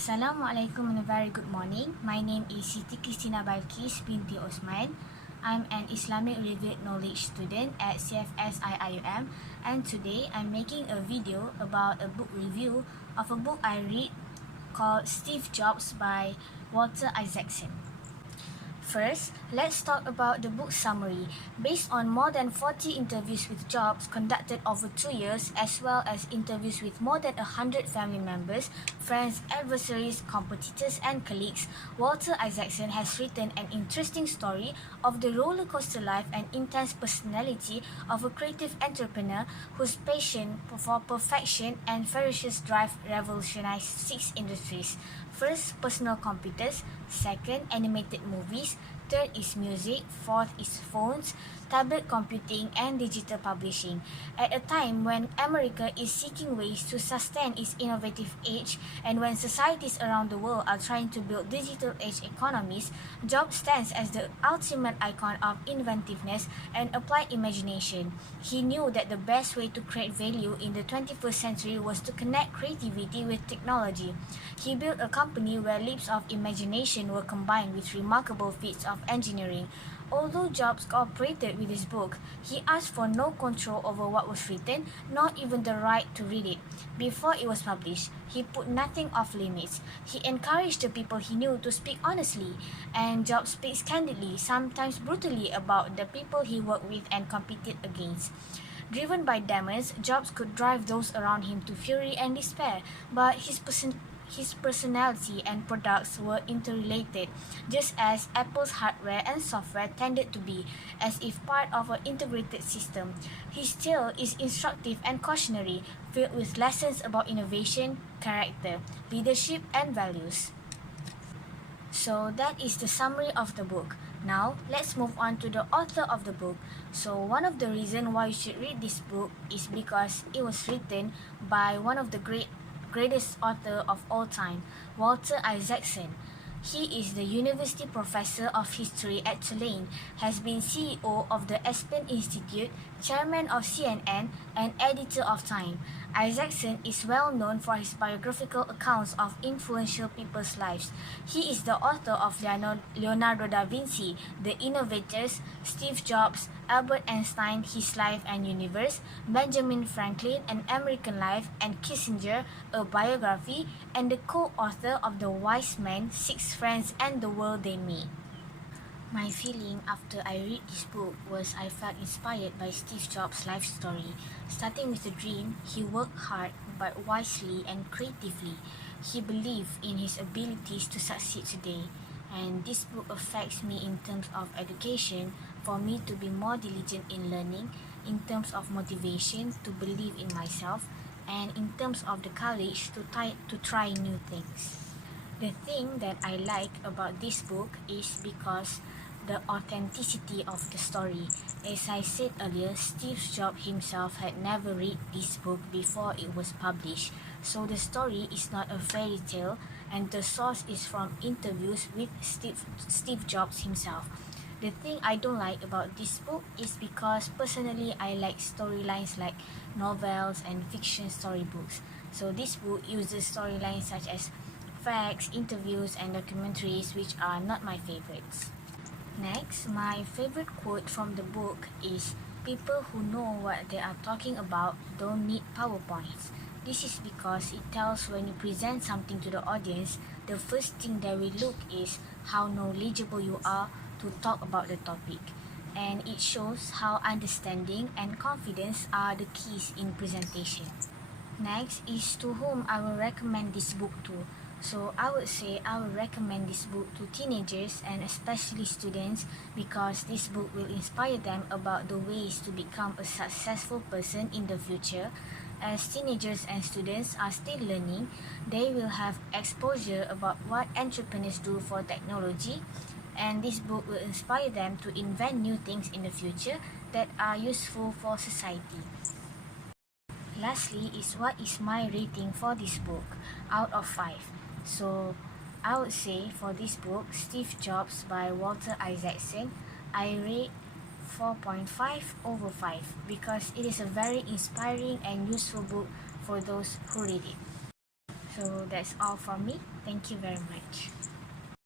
Assalamualaikum and a very good morning. My name is Siti Qistina Balqis binti Osman. I'm an Islamic Related Knowledge student at CFS IIUM, and today I'm making a video about a book review of a book I read called Steve Jobs by Walter Isaacson. First, let's talk about the book summary. Based on more than 40 interviews with Jobs conducted over 2 years, as well as interviews with more than 100 family members, friends, adversaries, competitors, and colleagues, Walter Isaacson has written an interesting story of the roller coaster life and intense personality of a creative entrepreneur whose passion for perfection and ferocious drive revolutionized 6 industries. First, personal computers. Second, animated movies. Third is music. Fourth is phones, tablet computing, and digital publishing. At a time when America is seeking ways to sustain its innovative age and when societies around the world are trying to build digital age economies, Jobs stands as the ultimate icon of inventiveness and applied imagination. He knew that the best way to create value in the 21st century was to connect creativity with technology. He built a company where leaps of imagination were combined with remarkable feats of engineering. Although Jobs cooperated with his book, he asked for no control over what was written, not even the right to read it. Before it was published, he put nothing off limits. He encouraged the people he knew to speak honestly, and Jobs speaks candidly, sometimes brutally, about the people he worked with and competed against. Driven by demons, Jobs could drive those around him to fury and despair, but his personality and products were interrelated, just as Apple's hardware and software tended to be, as if part of an integrated system. His tale is instructive and cautionary, filled with lessons about innovation, character, leadership, and values. So that is the summary of the book. Now, let's move on to the author of the book. So one of the reasons why you should read this book is because it was written by one of the greatest author of all time, Walter Isaacson. He is the university professor of history at Tulane, has been CEO of the Aspen Institute, chairman of CNN, and editor of Time. Isaacson is well known for his biographical accounts of influential people's lives. He is the author of Leonardo da Vinci, The Innovators, Steve Jobs, Albert Einstein, His Life and Universe, Benjamin Franklin, An American Life, and Kissinger, A Biography, and the co-author of The Wise Men, Six Friends, and the World They Meet. My feeling after I read this book was I felt inspired by Steve Jobs' life story. Starting with a dream, he worked hard but wisely and creatively. He believed in his abilities to succeed today. And this book affects me in terms of education, for me to be more diligent in learning, in terms of motivation to believe in myself, and in terms of the courage to try new things. The thing that I like about this book is because the authenticity of the story. As I said earlier, Steve Jobs himself had never read this book before it was published, so the story is not a fairy tale, and the source is from interviews with Steve Jobs himself. The thing I don't like about this book is because personally I like storylines like novels and fiction storybooks. So this book uses storylines such as facts, interviews, and documentaries, which are not my favorites. Next, my favorite quote from the book is, "People who know what they are talking about don't need PowerPoints." This is because it tells when you present something to the audience, the first thing they will look is how knowledgeable you are to talk about the topic. And it shows how understanding and confidence are the keys in presentation. Next is to whom I will recommend this book to. So I would say I would recommend this book to teenagers and especially students because this book will inspire them about the ways to become a successful person in the future. As teenagers and students are still learning, they will have exposure about what entrepreneurs do for technology, and this book will inspire them to invent new things in the future that are useful for society. Lastly is what is my rating for this book out of 5. So I would say for this book, Steve Jobs by Walter Isaacson, I rate 4.5 over 5 because it is a very inspiring and useful book for those who read it. So that's all from me. Thank you very much.